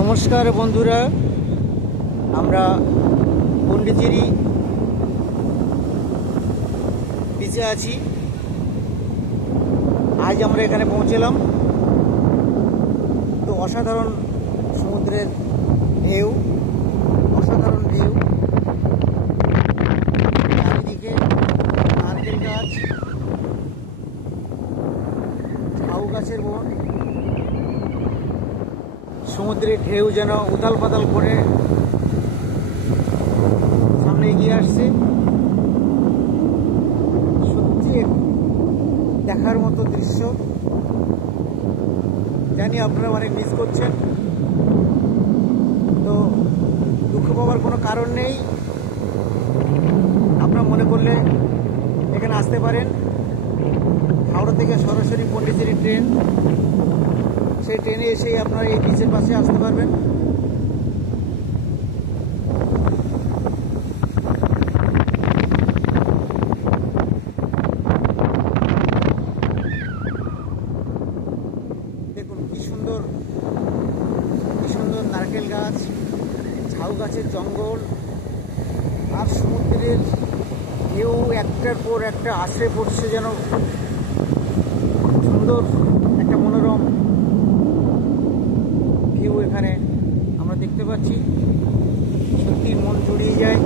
নমস্কার বন্ধুরা, আমরা পন্ডিচেরি বিচে আছি। আজ আমরা এখানে পৌঁছলাম। তো অসাধারণ সমুদ্রের ঢেউ, অসাধারণ ঢেউ, চারিদিকে নারকেল গাছ, ঝাউ গাছের বন। সমুদ্রের ঢেউ যেন উতাল পাতাল করে সামনে এগিয়ে আসছে। সত্যি দেখার মতো দৃশ্য। জানি আপনারা অনেক মিস করছেন, তো দুঃখ পাওয়ার কোনো কারণ নেই। আপনারা মনে করলে এখানে আসতে পারেন। হাওড়া থেকে সরাসরি পন্ডিচেরি ট্রেন, সেই ট্রেনে এসেই আপনারা এই বিচের পাশে আসতে পারবেন। দেখুন কি সুন্দর, কি সুন্দর নারকেল গাছ, ঝাউ গাছের জঙ্গল, আর সমুদ্রের ঢেউ একটার পর একটা আছড়ে পড়ছে, যেন সুন্দর একটা মনোরম ভিউ এখানে আমরা দেখতে পাচ্ছি। সত্যি মন জুড়িয়ে যায়।